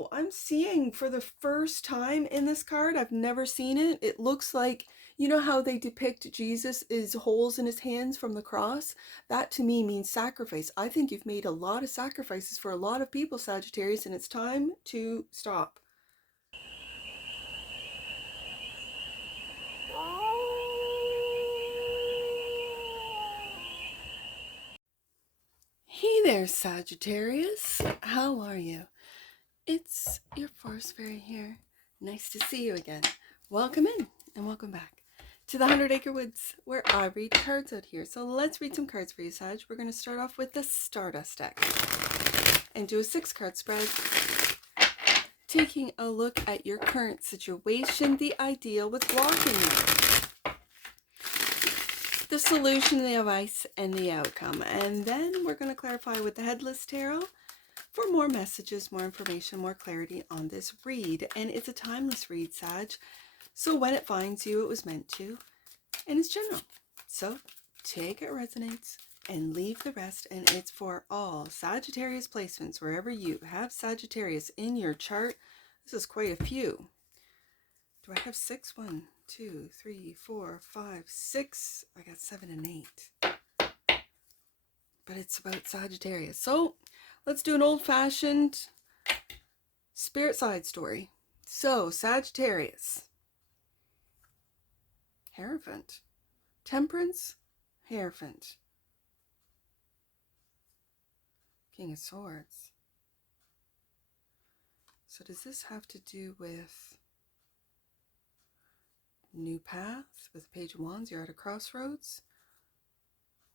So I'm seeing for the first time in this card, I've never seen it. It looks like, you know how they depict Jesus is holes in his hands from the cross? That to me means sacrifice. I think you've made a lot of sacrifices for a lot of people, Sagittarius, and it's time to stop. Hey there, Sagittarius. How are you? It's your forest fairy here. Nice to see you again. Welcome in and welcome back to the 100 Acre Woods where I read cards out here. So let's read some cards for you, Sag. We're going to start off with the Stardust deck and do a 6-card spread, taking a look at your current situation, the ideal, what's blocking you, the solution, the advice, and the outcome. And then we're going to clarify with the Headless Tarot for more messages, more information, more clarity on this read. And it's a timeless read, Sag. So when it finds you, it was meant to. And it's general. So take it resonates and leave the rest. And it's for all Sagittarius placements, wherever you have Sagittarius in your chart. This is quite a few. Do I have 6? 1, 2, 3, 4, 5, 6. I got 7 and 8. But it's about Sagittarius. So let's do an old-fashioned spirit side story. So, Sagittarius. Hierophant. Temperance. Hierophant. King of Swords. So does this have to do with new path? With Page of Wands, you're at a crossroads?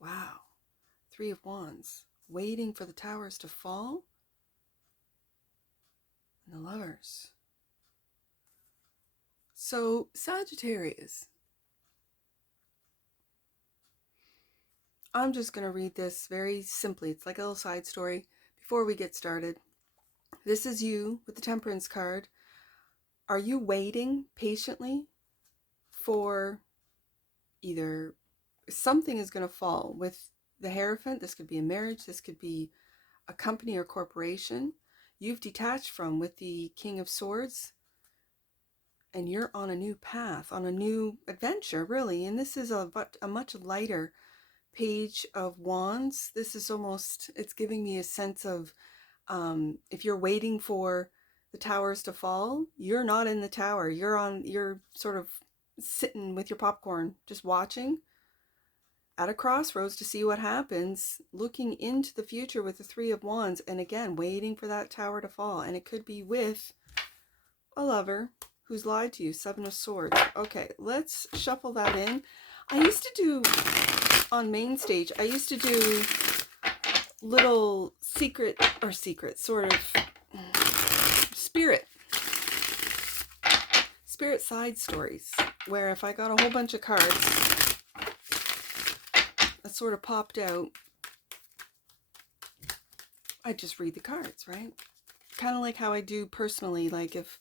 Wow. 3 of Wands. Waiting for the towers to fall. And the Lovers. So, Sagittarius. I'm just going to read this very simply. It's like a little side story before we get started. This is you with the Temperance card. Are you waiting patiently for either something is going to fall with the Hierophant? This could be a marriage. This could be a company or corporation you've detached from with the King of Swords. And you're on a new path, on a new adventure, really. And this is a much lighter Page of Wands. This is almost, it's giving me a sense of if you're waiting for the towers to fall, you're not in the tower. You're sort of sitting with your popcorn, just watching at a crossroads to see what happens, looking into the future with the 3 of Wands, and again, waiting for that tower to fall. And it could be with a lover who's lied to you, 7 of Swords. Okay, let's shuffle that in. I used to do, on main stage, I used to do little secret sort of spirit side stories, where if I got a whole bunch of cards that sort of popped out, I'd just read the cards, right? Kind of like how I do personally, like if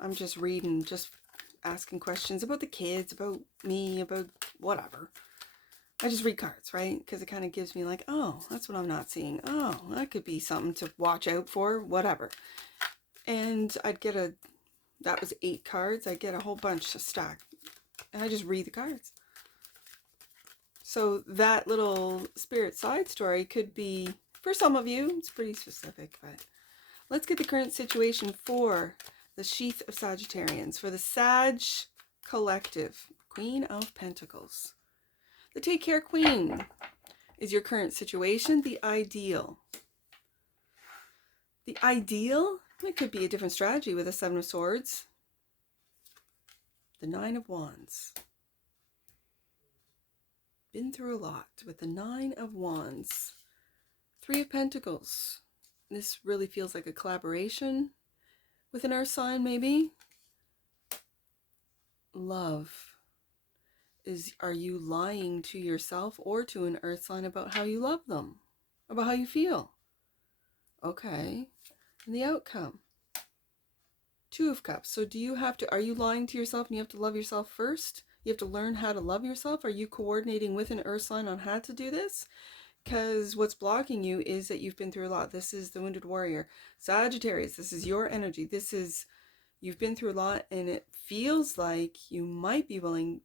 I'm just reading, just asking questions about the kids, about me, about whatever. I just read cards, right? Because it kind of gives me like, oh, that's what I'm not seeing. Oh, that could be something to watch out for, whatever. And I'd get that was 8 cards. I'd get a whole bunch of stack. And I just read the cards. So that little spirit side story could be, for some of you, it's pretty specific, but let's get the current situation for the Sheath of Sagittarians, for the Sag Collective, Queen of Pentacles. The Take Care Queen is your current situation, the ideal. The ideal, it could be a different strategy with a 7 of Swords. The 9 of Wands. Been through a lot with the 9 of Wands. 3 of Pentacles. This really feels like a collaboration with an earth sign, maybe. Love. Are you lying to yourself or to an earth sign about how you love them? About how you feel? Okay. And the outcome. 2 of Cups. So are you lying to yourself and you have to love yourself first? You have to learn how to love yourself? Are you coordinating with an earth sign on how to do this? because what's blocking you is that you've been through a lot. This is the wounded warrior. Sagittarius, this is your energy. This is, you've been through a lot, and it feels like you might be willing,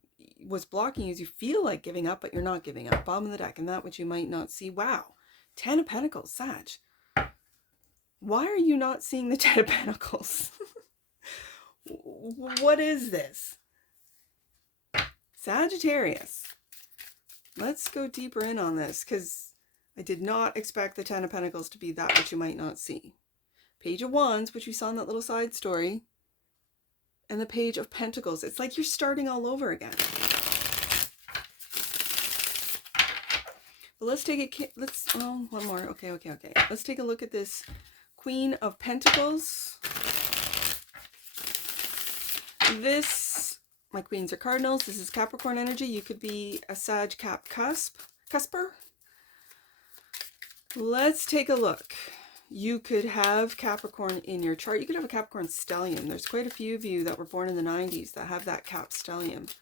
what's blocking you is you feel like giving up, but you're not giving up. Bottom of the deck, and that which you might not see. Wow. 10 of Pentacles, Sag. Why are you not seeing the 10 of Pentacles? What is this? Sagittarius. Let's go deeper in on this, because I did not expect the 10 of Pentacles to be that which you might not see. Page of Wands, which we saw in that little side story, and the Page of Pentacles. It's like you're starting all over again. But let's take it, one more. Okay. Let's take a look at this Queen of Pentacles. This, my queens are cardinals. This is Capricorn energy. You could be a Sag Cap cusper. Let's take a look. You could have Capricorn in your chart. You could have a Capricorn stellium. There's quite a few of you that were born in the 90s that have that Cap stellium.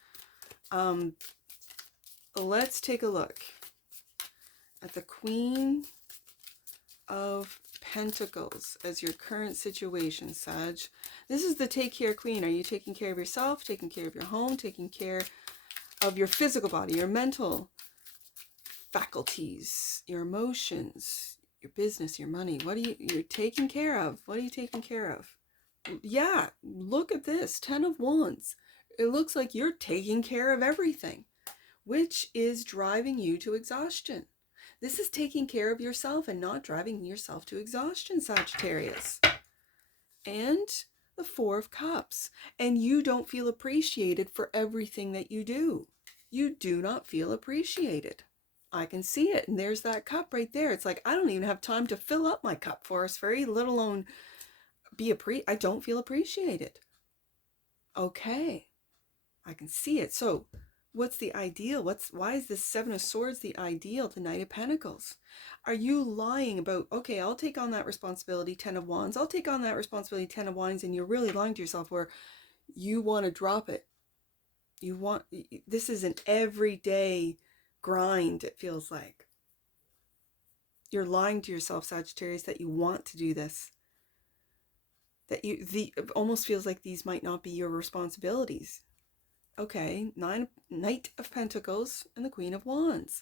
Let's take a look at the Queen of Pentacles as your current situation, Sag. This is the take care queen. Are you taking care of yourself, taking care of your home, taking care of your physical body, your mental faculties, your emotions, your business, your money? What are you're taking care of? What are you taking care of? Yeah, look at this, 10 of Wands. It looks like you're taking care of everything, which is driving you to exhaustion. This is taking care of yourself and not driving yourself to exhaustion, Sagittarius. And the 4 of Cups. And you don't feel appreciated for everything that you do. You do not feel appreciated. I can see it. And there's that cup right there. It's like, I don't even have time to fill up my cup for us, very let alone I don't feel appreciated. Okay. I can see it. So what's the ideal? Why is this 7 of Swords the ideal, the Knight of Pentacles? Are you lying about, okay, I'll take on that responsibility, 10 of Wands. I'll take on that responsibility, 10 of Wands, and you're really lying to yourself where you want to drop it. This is an everyday grind, it feels like. You're lying to yourself, Sagittarius, that you want to do this. That it almost feels like these might not be your responsibilities. Okay, Knight of Pentacles and the Queen of Wands.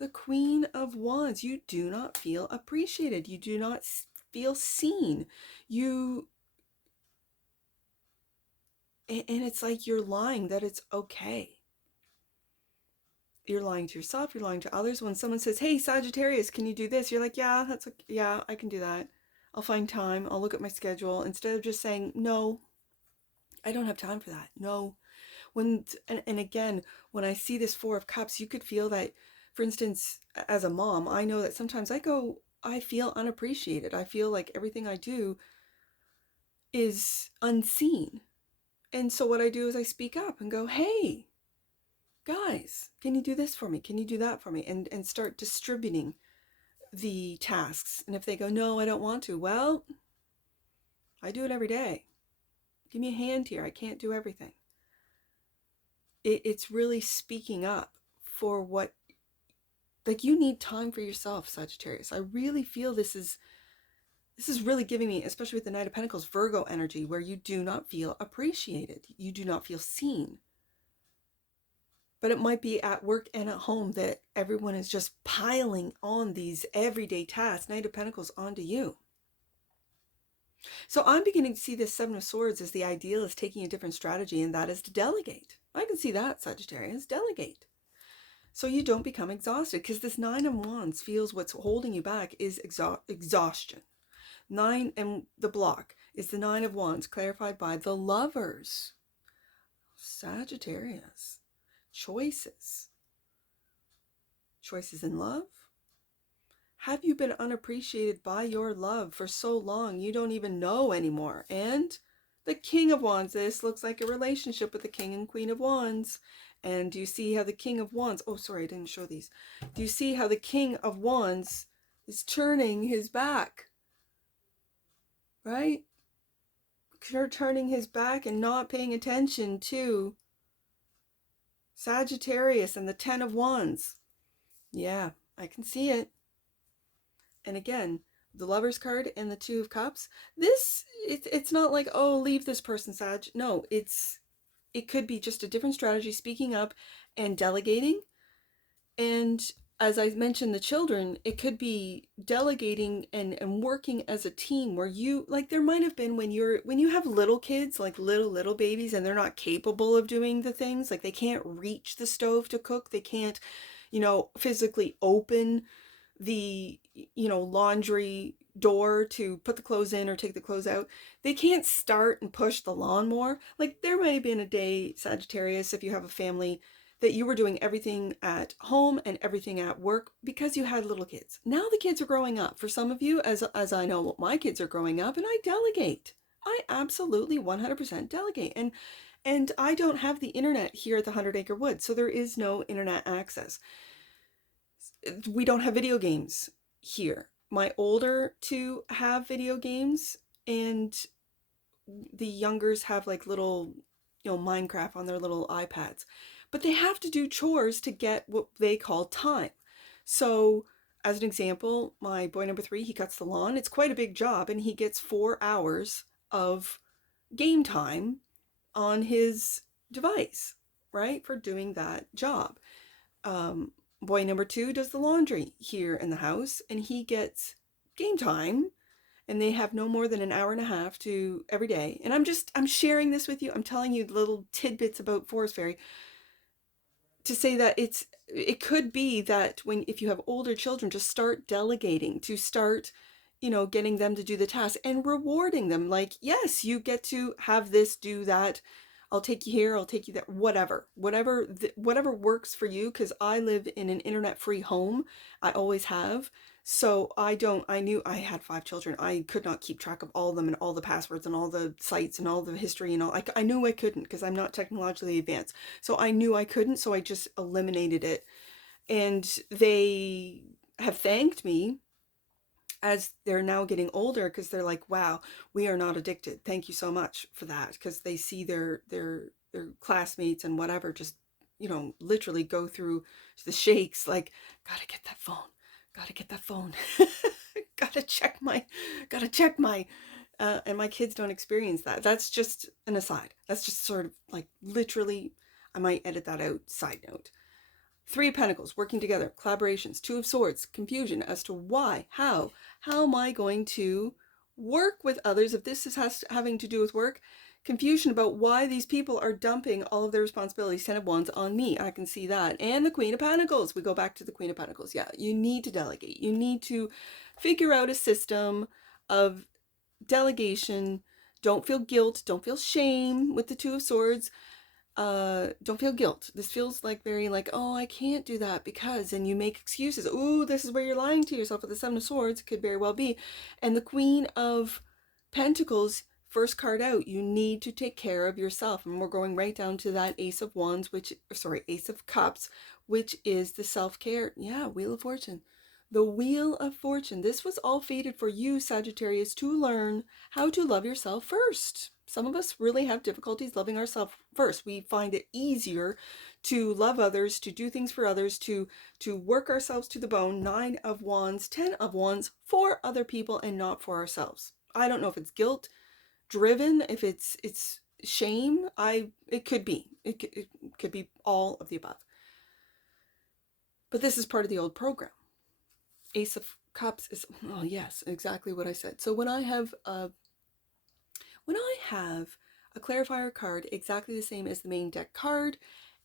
The Queen of Wands, you do not feel appreciated. You do not feel seen. And it's like you're lying that it's okay. You're lying to yourself, you're lying to others. When someone says, hey, Sagittarius, can you do this? You're like, yeah, that's okay. Yeah, I can do that. I'll find time. I'll look at my schedule. Instead of just saying, no, I don't have time for that. No. And again, when I see this 4 of Cups, you could feel that, for instance, as a mom, I know that sometimes I feel unappreciated. I feel like everything I do is unseen. And so what I do is I speak up and go, hey, guys, can you do this for me? Can you do that for me? And start distributing the tasks. And if they go, no, I don't want to. Well, I do it every day. Give me a hand here. I can't do everything. It's really speaking up for what, like, you need time for yourself, Sagittarius. I really feel this is really giving me, especially with the Knight of Pentacles, Virgo energy, where you do not feel appreciated. You do not feel seen. But it might be at work and at home that everyone is just piling on these everyday tasks, Knight of Pentacles, onto you. So I'm beginning to see this 7 of Swords as the ideal is taking a different strategy, and that is to delegate. I can see that, Sagittarius. Delegate. So you don't become exhausted, because this 9 of Wands feels what's holding you back is exhaustion. 9 and the block is the 9 of Wands, clarified by the Lovers. Sagittarius. Choices. Choices in love. Have you been unappreciated by your love for so long you don't even know anymore? And the King of Wands, this looks like a relationship with the King and Queen of Wands. And do you see how the King of Wands, oh sorry, I didn't show these. Do you see how the King of Wands is turning his back? Right? Turning his back and not paying attention to Sagittarius and the 10 of Wands. Yeah, I can see it. And again, the Lover's card and the Two of Cups. It's not like, oh, leave this person, Sag. No, it could be just a different strategy, speaking up and delegating. And as I mentioned, the children, it could be delegating and working as a team where you, like, there might have been when you have little kids, like little babies, and they're not capable of doing the things, like they can't reach the stove to cook, they can't, physically open the, laundry door to put the clothes in or take the clothes out. They can't start and push the lawnmower. Like, there may have been a day, Sagittarius, if you have a family, that you were doing everything at home and everything at work because you had little kids. Now the kids are growing up. For some of you, as I know, my kids are growing up, and I delegate. I absolutely 100% delegate. And I don't have the internet here at the 100 Acre Wood, so there is no internet access. We don't have video games here. My older two have video games, and the youngers have like little, Minecraft on their little iPads. But they have to do chores to get what they call time. So, as an example, my boy number 3, he cuts the lawn. It's quite a big job, and he gets 4 hours of game time on his device, right, for doing that job. Boy number 2 does the laundry here in the house, and he gets game time, and they have no more than an hour and a half to every day. And I'm sharing this with you. I'm telling you little tidbits about Forest Fairy to say that it could be that if you have older children, just start delegating, to start, getting them to do the task and rewarding them. Like, yes, you get to have this, do that. I'll take you here, I'll take you there, whatever works for you, because I live in an internet-free home. I always have. So I knew I had 5 children. I could not keep track of all of them and all the passwords and all the sites and all the history and all. I knew I couldn't because I'm not technologically advanced. So I knew I couldn't, so I just eliminated it. And they have thanked me as they're now getting older, because they're like, wow, we are not addicted. Thank you so much for that. Because they see their classmates and whatever just, literally go through the shakes, like, gotta get that phone, gotta get that phone. gotta check my and my kids don't experience that. That's just an aside. That's just sort of like, literally, I might edit that out, side note. 3 of Pentacles, working together, collaborations. 2 of Swords, confusion as to why, how am I going to work with others if this is having to do with work? Confusion about why these people are dumping all of their responsibilities, 10 of Wands, on me. I can see that. And the Queen of Pentacles. We go back to the Queen of Pentacles. Yeah, you need to delegate. You need to figure out a system of delegation. Don't feel guilt. Don't feel shame with the 2 of Swords. Don't feel guilt. This feels like very like, oh, I can't do that because, and you make excuses. Ooh, this is where you're lying to yourself with the 7 of Swords. Could very well be. And the Queen of Pentacles, first card out, you need to take care of yourself. And we're going right down to that Ace of Wands, Ace of Cups, which is the self-care. Yeah, Wheel of Fortune. The Wheel of Fortune. This was all fated for you, Sagittarius, to learn how to love yourself first. Some of us really have difficulties loving ourselves first. We find it easier to love others, to do things for others, to work ourselves to the bone. 9 of Wands, 10 of Wands, for other people and not for ourselves. I don't know if it's guilt driven, if it's shame. It could be. It could be all of the above. But this is part of the old program. Ace of Cups is, oh yes, exactly what I said. So when I have a clarifier card exactly the same as the main deck card,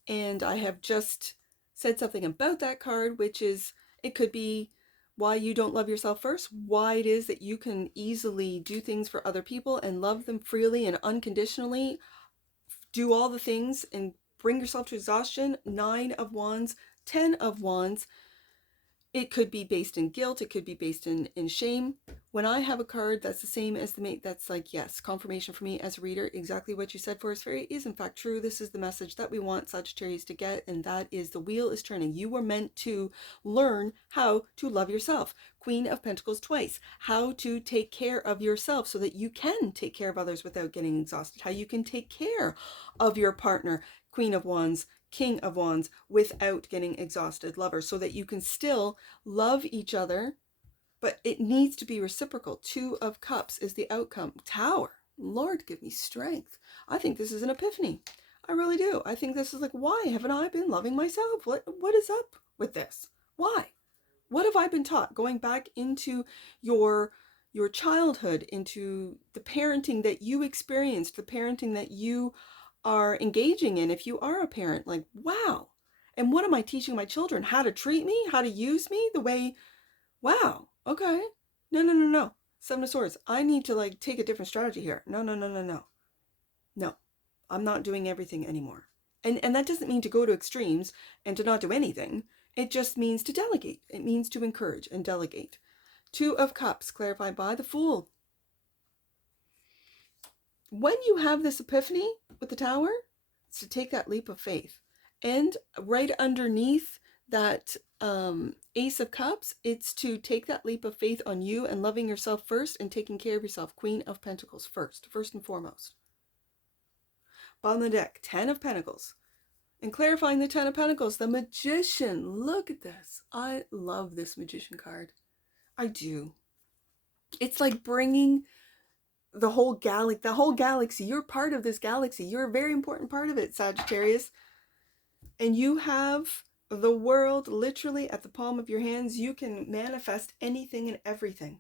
and I have just said something about that card, which is, it could be why you don't love yourself first, why it is that you can easily do things for other people and love them freely and unconditionally, do all the things and bring yourself to exhaustion. 9 of Wands, 10 of Wands. It could be based in guilt. It could be based in shame. When I have a card that's the same as the mate, that's like, yes, confirmation for me as a reader. Exactly what you said, Forest Fairy, is in fact true. This is the message that we want Sagittarius to get, and that is the wheel is turning. You were meant to learn how to love yourself. Queen of Pentacles twice. How to take care of yourself so that you can take care of others without getting exhausted. How you can take care of your partner. Queen of Wands, King of Wands without getting exhausted, Lover, so that you can still love each other, but it needs to be reciprocal. Two of Cups is the outcome. Tower. Lord, give me strength. I think this is an epiphany. I really do. I think this is like, why haven't I been loving myself? What is up with this? Why? What have I been taught? Going back into your childhood, into the parenting that you experienced, the parenting that you are engaging in if you are a parent. Like, wow. And what am I teaching my children? How to treat me? How to use me? The way, wow. Okay. No, no, no, no. Seven of Swords. I need to like take a different strategy here. No, no, no, no, no. No. I'm not doing everything anymore. And that doesn't mean to go to extremes and to not do anything. It just means to delegate. It means to encourage and delegate. Two of Cups, clarified by the Fool. When you have this epiphany with the Tower, it's to take that leap of faith. And right underneath that Ace of Cups, it's to take that leap of faith on you and loving yourself first and taking care of yourself. Queen of Pentacles first and foremost. Bottom of the deck, Ten of Pentacles. And clarifying the Ten of Pentacles, the Magician. Look at this. I love this Magician card. I do. It's like bringing the whole galaxy. You're part of this galaxy. You're a very important part of it, Sagittarius. And you have the world literally at the palm of your hands. You can manifest anything and everything.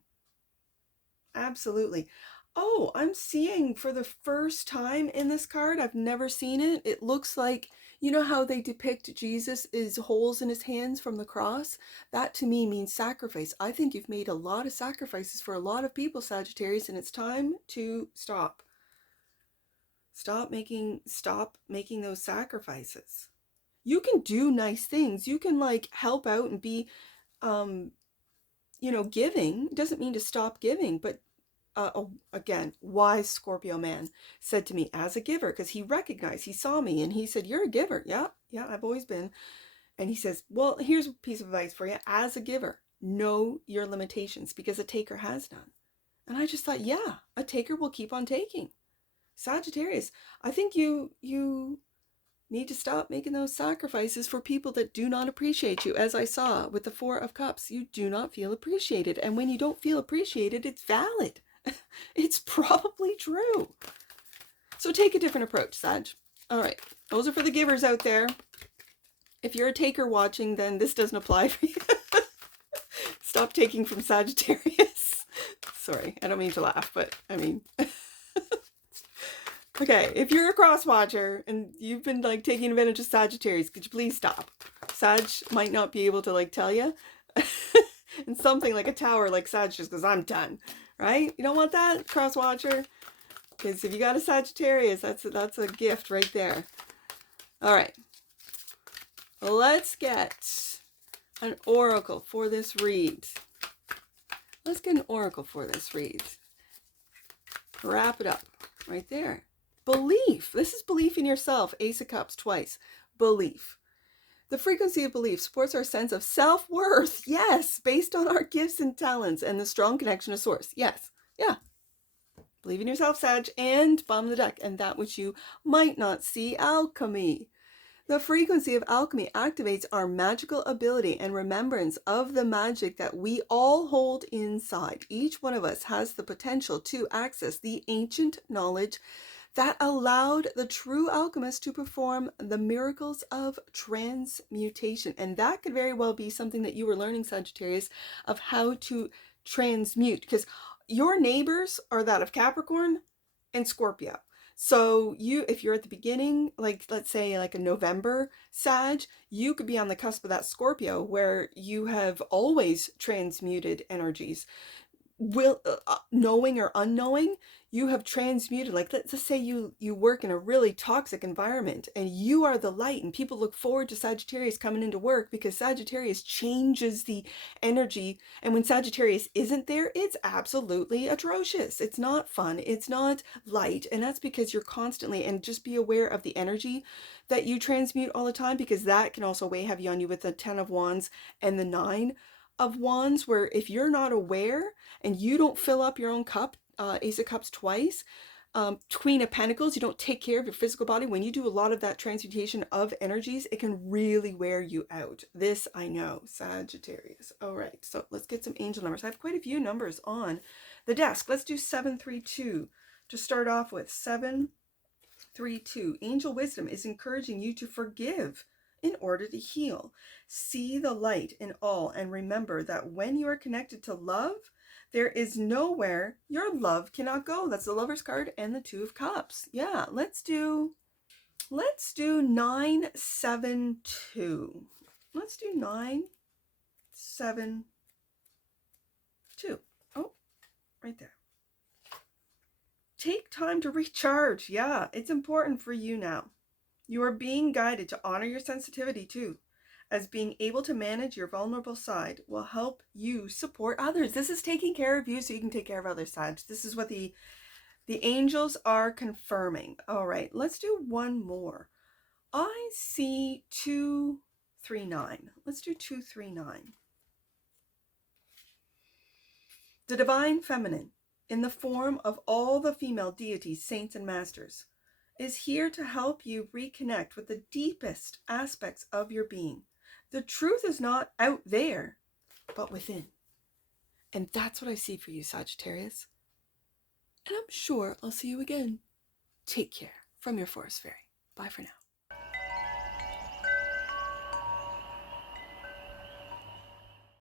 Absolutely. Oh, I'm seeing for the first time in this card, I've never seen it. It looks like, you know how they depict Jesus is holes in his hands from the cross? That to me means sacrifice. I think you've made a lot of sacrifices for a lot of people, Sagittarius, and it's time to stop. Stop making those sacrifices. You can do nice things. You can like help out and be, giving. It doesn't mean to stop giving, but again, wise Scorpio man said to me as a giver, because he recognized, he saw me and he said, you're a giver. Yeah, I've always been. And he says, well, here's a piece of advice for you. As a giver, know your limitations, because a taker has none. And I just thought, yeah, a taker will keep on taking. Sagittarius, I think you need to stop making those sacrifices for people that do not appreciate you. As I saw with the Four of Cups, you do not feel appreciated. And when you don't feel appreciated, it's valid. It's probably true. So take a different approach, Sag. All right. Those are for the givers out there. If you're a taker watching, then this doesn't apply for you. Stop taking from Sagittarius. Sorry, I don't mean to laugh, but I mean... Okay, if you're a cross watcher and you've been like taking advantage of Sagittarius, could you please stop? Sag might not be able to like tell you. And something like a Tower like Sag just goes, I'm done. Right? You don't want that, cross watcher? Because if you got a Sagittarius, that's a gift right there. All right. Let's get an oracle for this read. Let's get an oracle for this read. Wrap it up right there. Belief. This is belief in yourself. Ace of Cups twice. Belief. The frequency of belief supports our sense of self-worth. Yes. Based on our gifts and talents and the strong connection to source. Yes. Yeah. Believe in yourself, Sag. And bottom of the deck. And that which you might not see. Alchemy. The frequency of alchemy activates our magical ability and remembrance of the magic that we all hold inside. Each one of us has the potential to access the ancient knowledge that allowed the true alchemist to perform the miracles of transmutation. And that could very well be something that you were learning, Sagittarius, of how to transmute, because your neighbors are that of Capricorn and Scorpio. So if you're at the beginning, like let's say like a November Sag, you could be on the cusp of that Scorpio where you have always transmuted energies. Knowing or unknowing, you have transmuted. Like let's say you work in a really toxic environment and you are the light, and people look forward to Sagittarius coming into work because Sagittarius changes the energy. And when Sagittarius isn't there, it's absolutely atrocious. It's not fun. It's not light. And that's because you're constantly, and just be aware of the energy that you transmute all the time, because that can also weigh heavy on you with the 10 of Wands and the 9 of Wands, where if you're not aware and you don't fill up your own cup, Ace of Cups twice, Queen of Pentacles, you don't take care of your physical body. When you do a lot of that transmutation of energies, it can really wear you out. This I know, Sagittarius. All right, so let's get some angel numbers. I have quite a few numbers on the desk. Let's do 732 to start off with. 732. Angel wisdom is encouraging you to forgive in order to heal. See the light in all and remember that when you are connected to love, there is nowhere your love cannot go. That's the Lover's card and the Two of Cups. Yeah, let's do 972. Let's do 972. Oh, right there. Take time to recharge. Yeah, it's important for you now. You are being guided to honor your sensitivity too, as being able to manage your vulnerable side will help you support others. This is taking care of you so you can take care of others, Sag. This is what the angels are confirming. All right, let's do one more. I see 239. Let's do 239. The divine feminine, in the form of all the female deities, saints, and masters, is here to help you reconnect with the deepest aspects of your being. The truth is not out there, but within. And that's what I see for you, Sagittarius. And I'm sure I'll see you again. Take care from your forest fairy. Bye for now.